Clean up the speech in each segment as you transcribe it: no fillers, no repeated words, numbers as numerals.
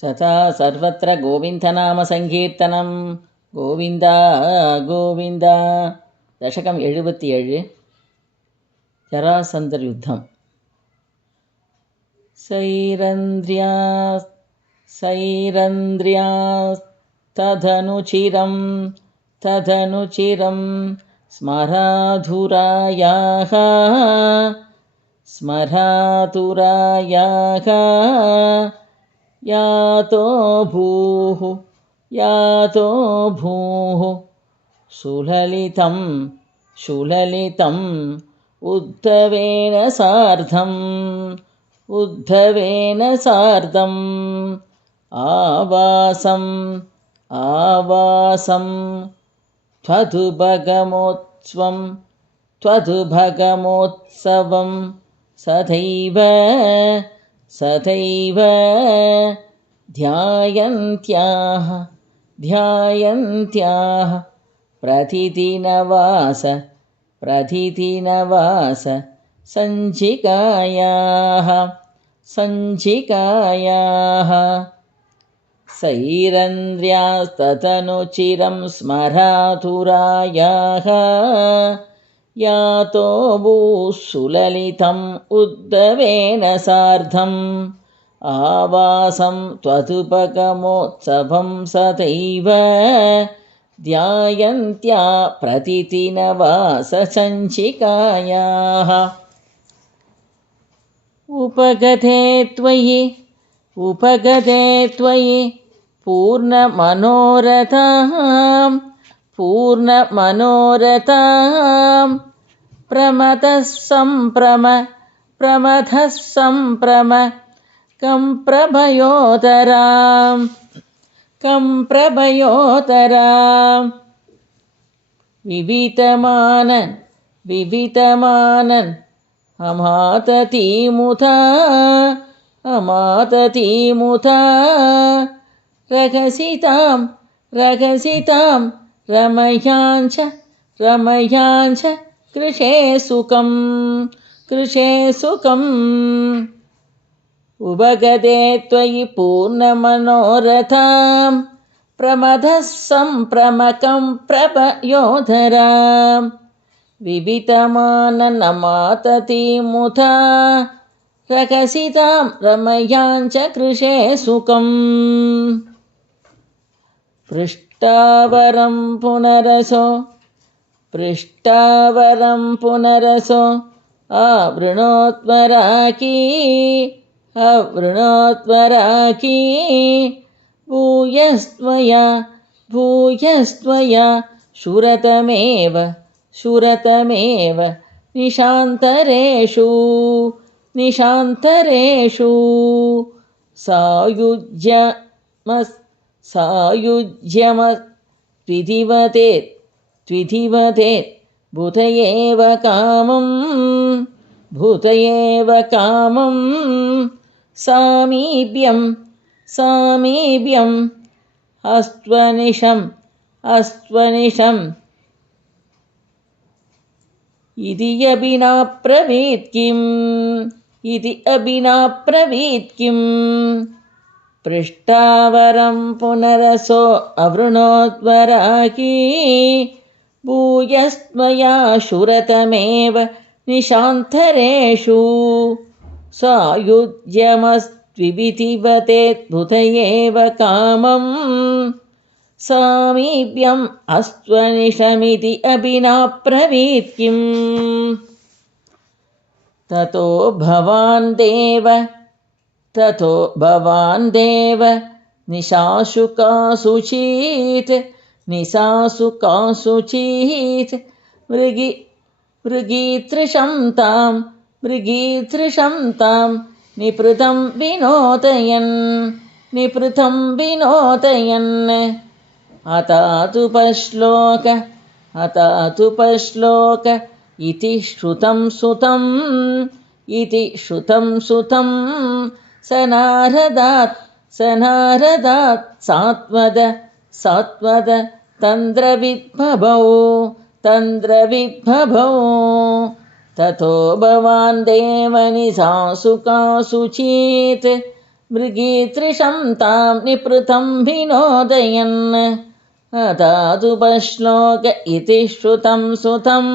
सदा सर्वत्र गोविन्दनामसङ्कीर्तनं गोविन्द गोविन्द। दशकं 77 जरासन्धयुद्धम्। सैरन्द्र्यास्तदनुचिरं स्मरातुरायाः यातो भूः सुललितं उद्धवेन सार्धम् आवासं त्वदुभगमोत्सवं सदैव ध्यायन्त्याः प्रतिदिनवास सञ्चिकायाः सैरन्द्र्यास्ततनुचिरं स्मरातुरायाः यातो भूः सुललितम् उद्धवेन सार्धम् आवासं त्वदुपगमोत्सवं सदैव ध्यायन्त्या प्रतिदिनवाससञ्चिकायाः उपगते त्वयि पूर्णमनोरथां प्रमथः सम्प्रम कं प्रभयोतरां विवितमानन् अमाततीमुथा रघसितां रमयाञ्च कृशे सुखम् उपगते त्वयि पूर्णमनोरथां प्रमथः सम्प्रमकं प्रभयोधरां विवितमाननमाततीमुथा रघसितां रमयाञ्च कृशे सुखम् पृष्ठावरं पुनरसो आवृणोत्वराकी भूयस्त्वया शुरतमेव निशान्तरेषु सायुज्यमस्त्विधिवते भूत एव कामं सामीप्यम् अस्त्वनिशम् इति अभिनाप्रवीत् किम् पृष्ठावरं पुनरसो अवृणोत्वराकी भूयस्त्वया शुरतमेव निशान्तरेषु सायुज्यमस्त्विधिवते भूत एव कामं सामीप्यम् अस्त्वनिशमिति अभिनाप्रवीत् किम् ततो भवान् देव निशासुकासुचीत् मृगीतृषं तां निपृतं विनोदयन् अतातु पश्लोक इति श्रुतं सुतं सनारदात् सात्वद तन्द्रविद्भवौ ततो भवान् देवनिशासुकासुचीत् मृगीतृषं तां निपृतं विनोदयन् अतादुपश्लोक इति श्रुतं सुतं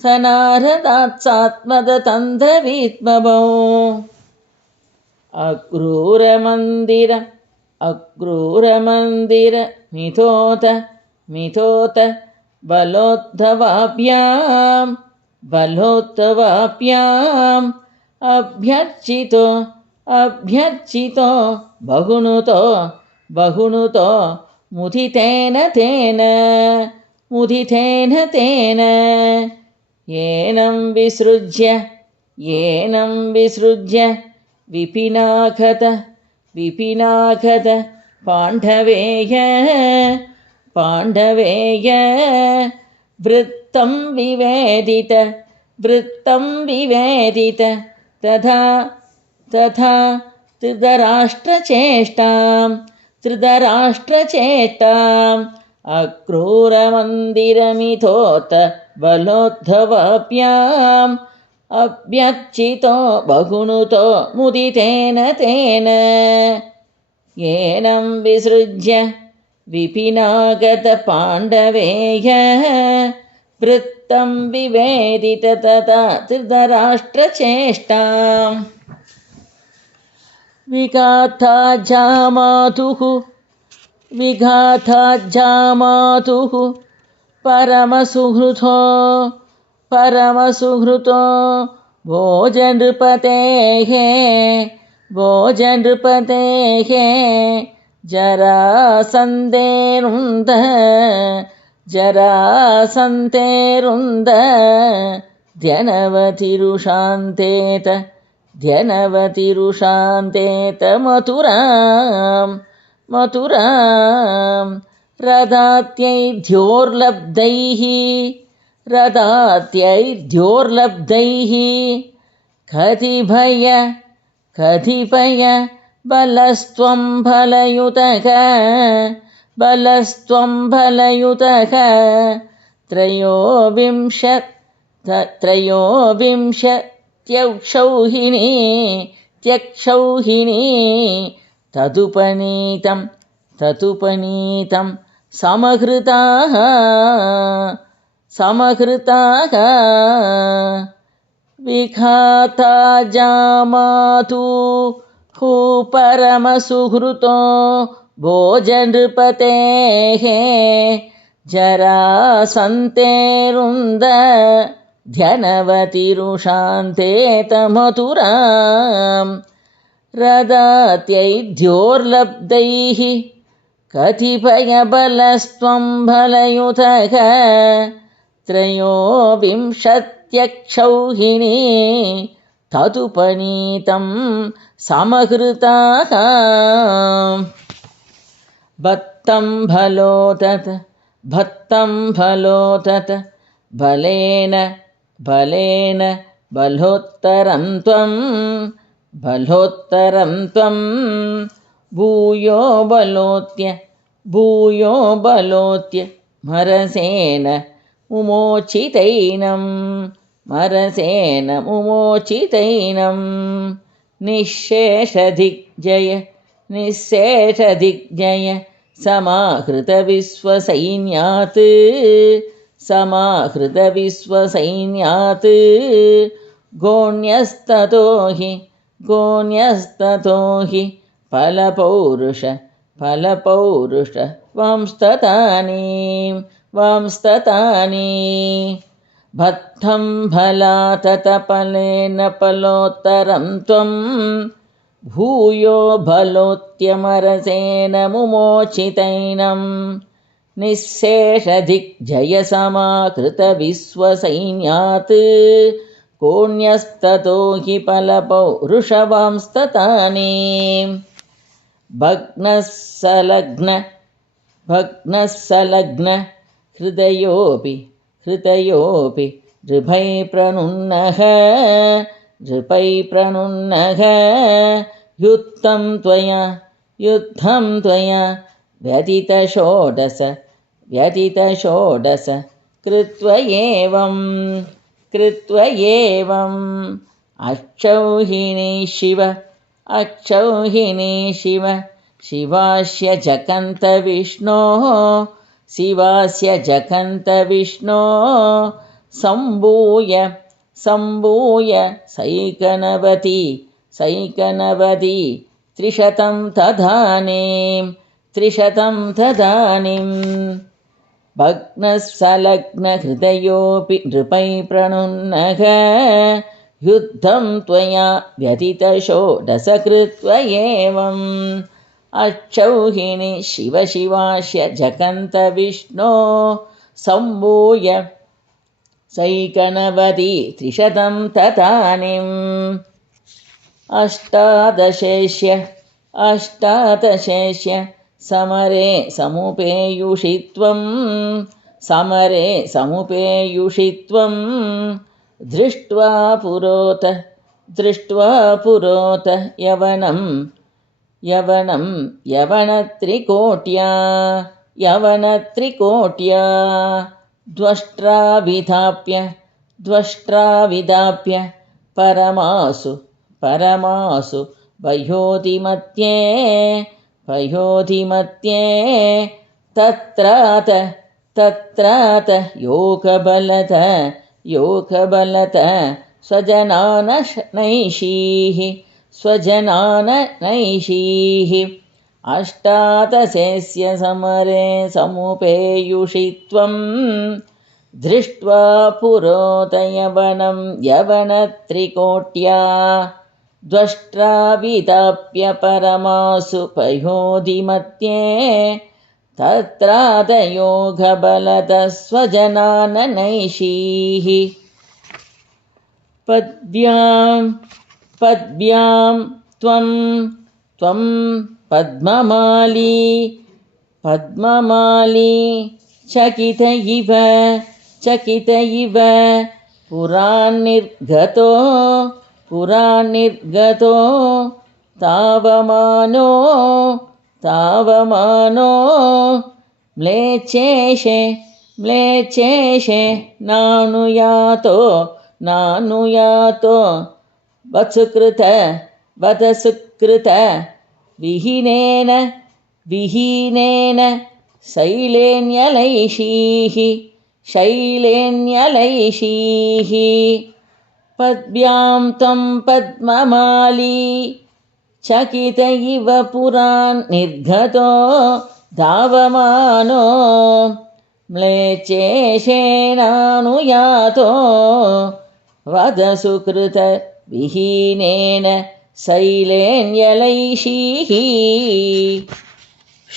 स नारदात् सात्वदतन्त्रविद्बभौ अक्रूरमन्दिर मिथोत बलोत्तवाभ्याम् अभ्यर्चितो बहुनुतो मुदितेन तेन येनं विसृज्य विपिनाघत पाण्डवेय वृत्तं विवेदित तथा धृतराष्ट्रचेष्टाम् अक्रूरमन्दिरमिथोत बलोद्धवाभ्याम् अभ्यर्चितो बहुनुतो मुदितेन तेन येनं विसृज्य विपिनागत पाण्डवेय वृत्तं विवेदित तथा धृतराष्ट्रचेष्टाम् विघाता जामातुः परमसुहृतो भोजनृपतेः जरासन्तेरुन्द ध्यनवतिरुषान्तेत मथुरां रदात्यैर्ध्योर्लब्धैः कतिपय बलस्त्वं फलयुतः त्रयोविंशत्यक्षौहिणी तदुपनीतं समहृताः विघाता जामातुः परमसुहृतो भोजनृपतेः जरासन्तेरुन्द ध्यनवतिरुषान्तेत मथुरां रदात्यैर्ध्योर्लब्धैः कतिपयबलस्त्वं फलयुतः त्रयोविंशत्यक्षौहिणी तदुपनीतं समहृताः भत्तं फलोतत् बलेन बलोत्तरं त्वं भूयो बलोत्य मरसेन मुमोचितैनं निःशेषदिग्जय समाहृतविश्वसैन्यात् गोण्यस्ततो हि फलपौरुष वांस्ततानि भत्तं फलाततपलेन फलोत्तरं त्वं भूयो बलोत्यमरसेन मुमोचितैनं निःशेषदिग्जयसमाकृतविश्वसैन्यात् कोण्यस्ततो हि फलपौरुषवांस्ततानि भग्नः सलग्न हृदयोऽपि नृपै प्रणुन्नः युद्धं त्वया व्यतीतषोडश कृत्वा एवम् अक्षौहिणी अक्षौहिणी शिव शिवास्य जकन्तविष्णोः शिवास्य जकन्तविष्णोः सम्भूय सम्भूय सैकनवती त्रिशतं तदानीं भग्नस्सलग्नहृदयोऽपि नृपै प्रणुन्नः युद्धं त्वया व्यथितषोडशकृत्व एवम् अक्षौहिणी शिवशिवास्य जकन्तविष्णो सम्भूय सैकनवती त्रिशतं तदानीम् अष्टादशेष्य समरे समुपेयुषित्वं दृष्ट्वा पुरोत यवनत्रिकोट्या द्वष्ट्राविधाप्य परमासु वह्योधिमत्ये तत्रात योगबलत स्वजनाननैषीः अष्टादशेस्य समरे समुपेयुषित्वं दृष्ट्वा पुरोत यवनत्रिकोट्या द्वष्ट्राविधाप्य परमासु पयोधिमत्ये तत्रादयोगबलतः स्वजनाननैषीः पद्भ्यां त्वं पद्ममाली चकित इव पुरान्निर्गतो तावमानो म्लेच्छेशे नानुयातो वत्सुकृत विहीनेन शैलेन्यलैषीः पद्भ्यां त्वं पद्ममाली चकित इव पुरान्निर्गतो धावमानो म्लेच्छेशेनानुयातो वदसुकृत विहीनेन शैलेन्यलैषीः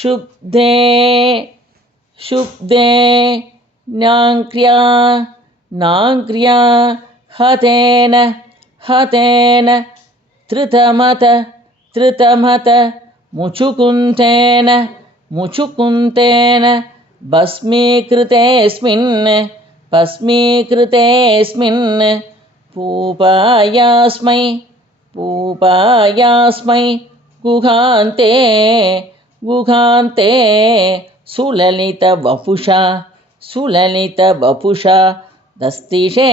शुब्धे नाङ्क्र्या हतेन धृतमत मुचुकुन्तेन भस्मीकृतेऽस्मिन् पूपायास्मै गुहान्ते सुललितवपुषा तस्तिषे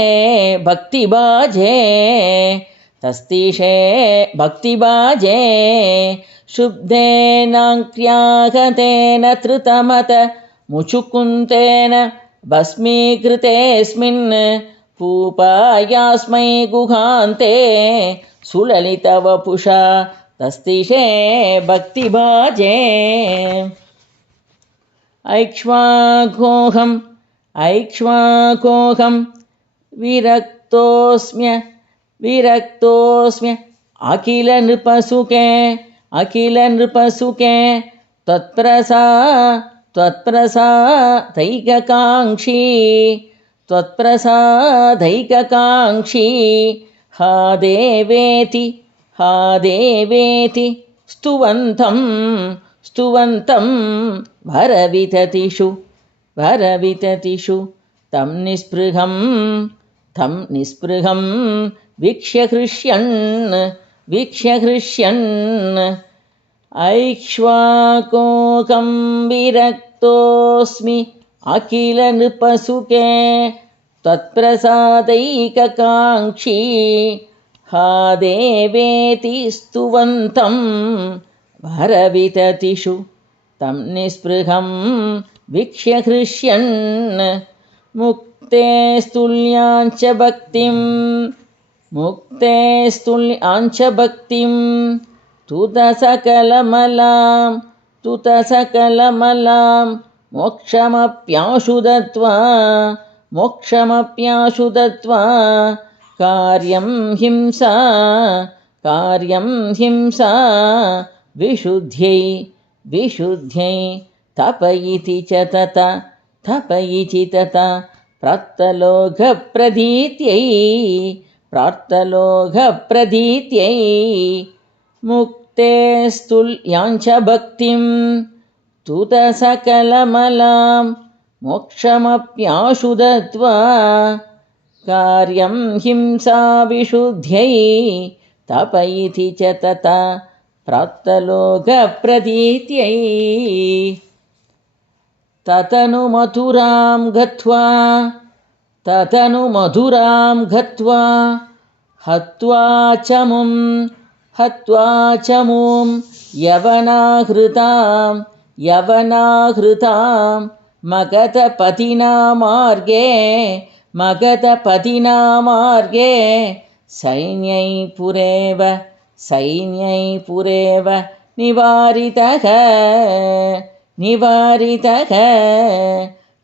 भक्तिबाजे शुब्धेनाङ्क्र्यागतेन धृतमत मुचुकुन्तेन भस्मीकृतेऽस्मिन् पूपायास्मै गुहान्ते सुललितवपुषा तस्तिषे भक्तिबाजे ऐक्ष्वाकोऽहं विरक्तोऽस्म्य अखिल नृपसुखे त्वत्प्रसादैककाङ्क्षी हा देवेति स्तुवन्तं भरविततिषु तं निःस्पृहं वीक्ष्य हृष्यन् ऐक्ष्वाकोऽहं विरक्तोऽस्मि अखिल नृपसुखे त्वत्प्रसादैककाङ्क्षी हा देवेति स्तुवन्तं भरविततिषु तं निःस्पृहं वीक्ष्य हृष्यन् मुक्ते स्तुल्याञ्च भक्तिं तुत सकलमलां मोक्षमप्याशु दत्वा कार्यं हिंसा विशुद्ध्यै तपयिति च तथा प्राप्तलोकप्रतीत्यै मुक्ते स्तुल्यांच भक्तिं तुत सकलमलां मोक्षमप्याशु दत्वा कार्यं हिंसा विशुद्ध्यै तपयिति च तथा प्राप्तलोकप्रतीत्यै ततनु मथुरां गत्वा हत्वा च मुं यवनाहृतां मगधपतिना मार्गे सैन्यैपुरेव निवारितः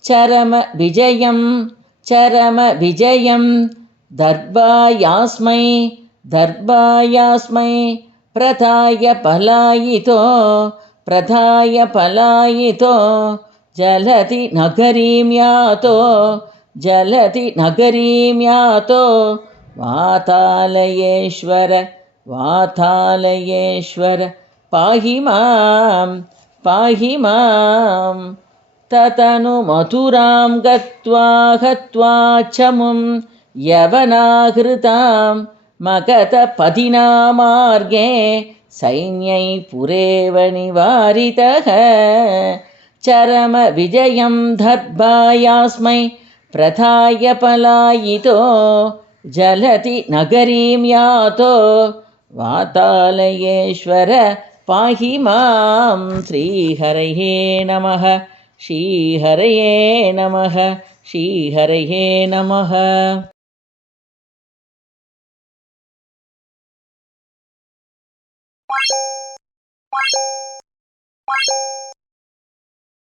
चरमविजयं दर्भायास्मै प्रथाय पलायितो जलति नगरीं यातो वातालयेश्वर पाहि मां ततनु मथुरां गत्वा हत्वा च मुं यवनाहृतां मगधपतिना मार्गे सैन्यैपुरेव निवारितः चरमविजयं दर्भायास्मै प्रथाय पलायितो जलति नगरीं यातो वातालयेश्वर पाहि मां श्रीहरये नमः